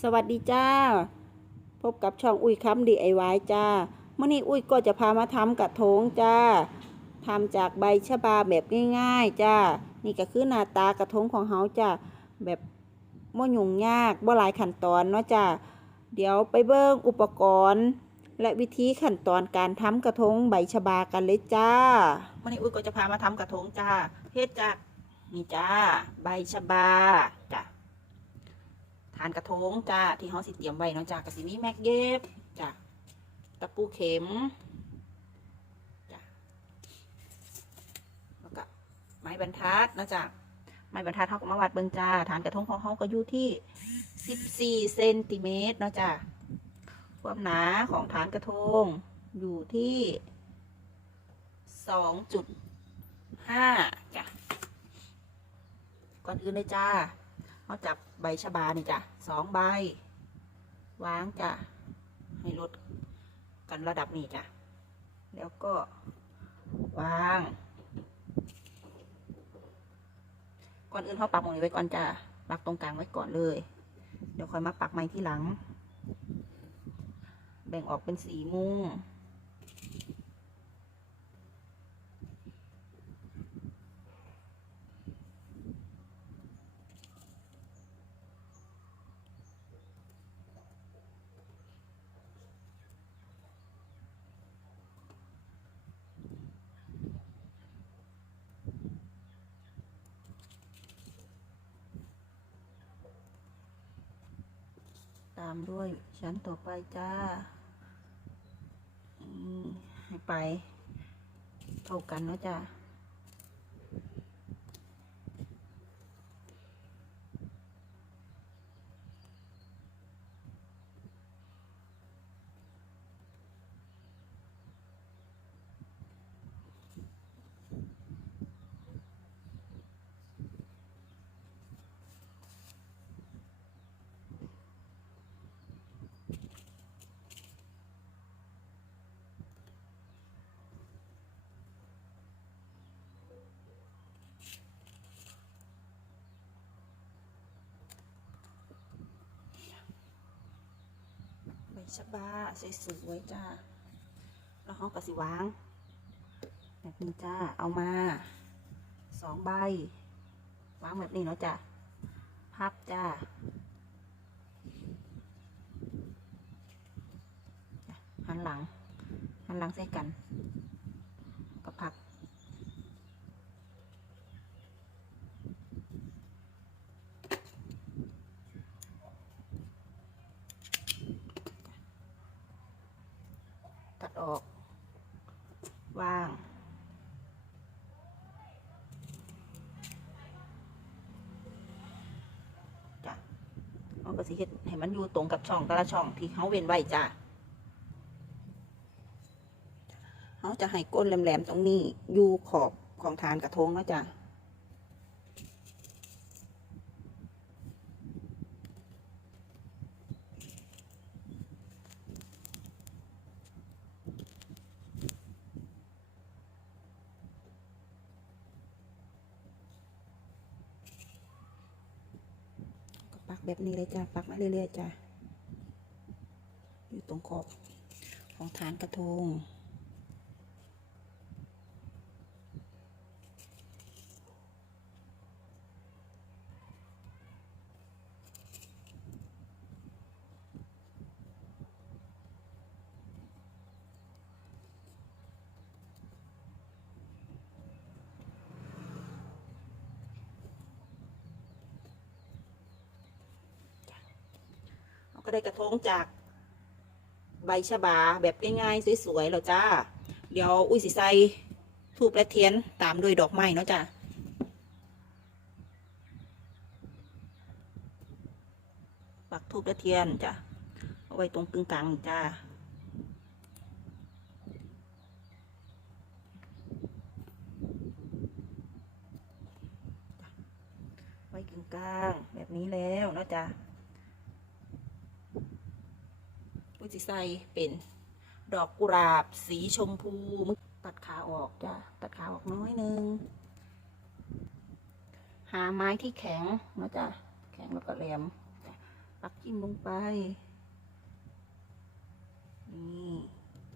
สวัสดีจ้า พบกับช่องอุ้ยค้ำ DIY จ้าเมื่อนี้อุ้ยก็จะพามาทำกระทงจ้าทำจากใบชะบาแบบง่าย ๆจ้านี่ก็คือหน้าตากระทงของเฮาจ้าแบบม่ยุ่งยากบ่หลายขั้นตอนเนาะจ้าเดี๋ยวไปเบิ่งอุปกรณ์ และวิธีขั้นตอนการทำกระทงใบชะบากันเลยจ้าวันนี้อุ้ยก็จะพามาทำกระทงจ้าเฮ็ดจากนี่จ้า ใบชะบาจ้า ทานกระทงจ้าที่เฮาสิเตรียมไว้เนาะจ้ากระสิมีแม็กเย็บจ้าตะปูเข็มจ้าแล้วก็ไม้บรรทัดนะจ้าไม้บรรทัดเฮาก็มาวัดเบิงจ้าฐานกระทงของเฮาก็อยู่ที่14เซนติเมตรเนาะจ้าความหนาของฐานกระทงอยู่ที่2.5จ้ะก่อนอื่นเลยจ้า เขาจับใบชะบานี่จ้ะสองใบวางจ้ะให้ลดกันระดับนี้จ้ะแล้วก็วางก่อนอื่นเขาปักตรงนี้ไว้ก่อนจ้ะปักตรงกลางไว้ก่อนเลย เดี๋ยวค่อยมาปักไม้ที่หลัง แบ่งออกเป็นสีมุม ตามด้วยชั้นต่อไปจ้าให้ไปเท่ากันเนาะจ้า ชะบาสวยๆจ้าแล้วห้องก็สิวาง แบบนี้จ้า เอามาสองใบ วางแบบนี้เนาะจ้าพับจ้าหันหลังหันหลังใส่กัน ก็พับ ตัด ออก วาง จ้ะเอาก็สิเฮ็ดให้มันอยู่ตรงกับช่องแต่ละช่องที่เขาเว้นไว้จ้ะเขาจะให้ก้นแหลมๆตรงนี้อยู่ขอบของฐานกระทงนะจ้ะ ก็ ปักแบบนี้เลยจ้ะปักมาเรื่อยๆจ้ะอยู่ตรงขอบของฐานกระทง ได้กระทงจากใบชะบาแบบง่ายๆสวยๆแล้วจ้า เดี๋ยวอุ้ยสิใส่ทูบและเทียนตามด้วยดอกไม้เนาะจ้าปักทูบและเทียนจ้ะเอาไว้ตรงกึ่งกลางจ้าไว้กึ่งกลางแบบนี้แล้วเนาะจ้ะ อุ้ยสิใส่เป็นดอกกุหลาบสีชมพูมตัดขาออกจ้ะตัดขาออกน้อยหนึง หาไม้ที่แข็งเนาะจ้ะแข็งแล้วก็แหลมจ้ะปักจิ้มลงไป นี่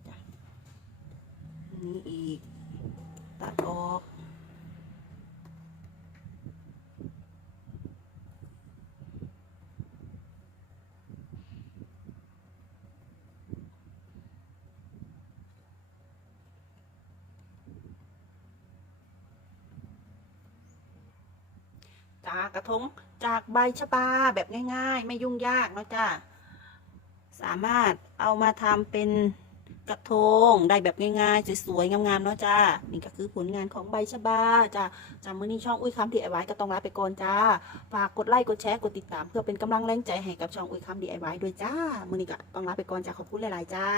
จ้ะนี่อีก ตัดออก จากกระทงจากใบชะบาแบบง่าย ๆ ไม่ยุ่งยากเนาะจ้าสามารถเอามาทำเป็นกระทงได้แบบง่ายๆสวยๆงามๆเนาะจ้านี่ก็คือผลงานของใบชะบาจ้าจำมือนี้ช่องอุ้ยคำดีไอวก็ต้องลาไปก่อนจ้าฝากกดไลค์กดแชร์กดติดตาม เพื่อเป็นกำลังแรงใจให้กับช่องอุ้ยคำดีไอวด้วยจ้ามือนี้ก็ต้องลาไปก่อนจ้าขอบคุณหลายๆจ้า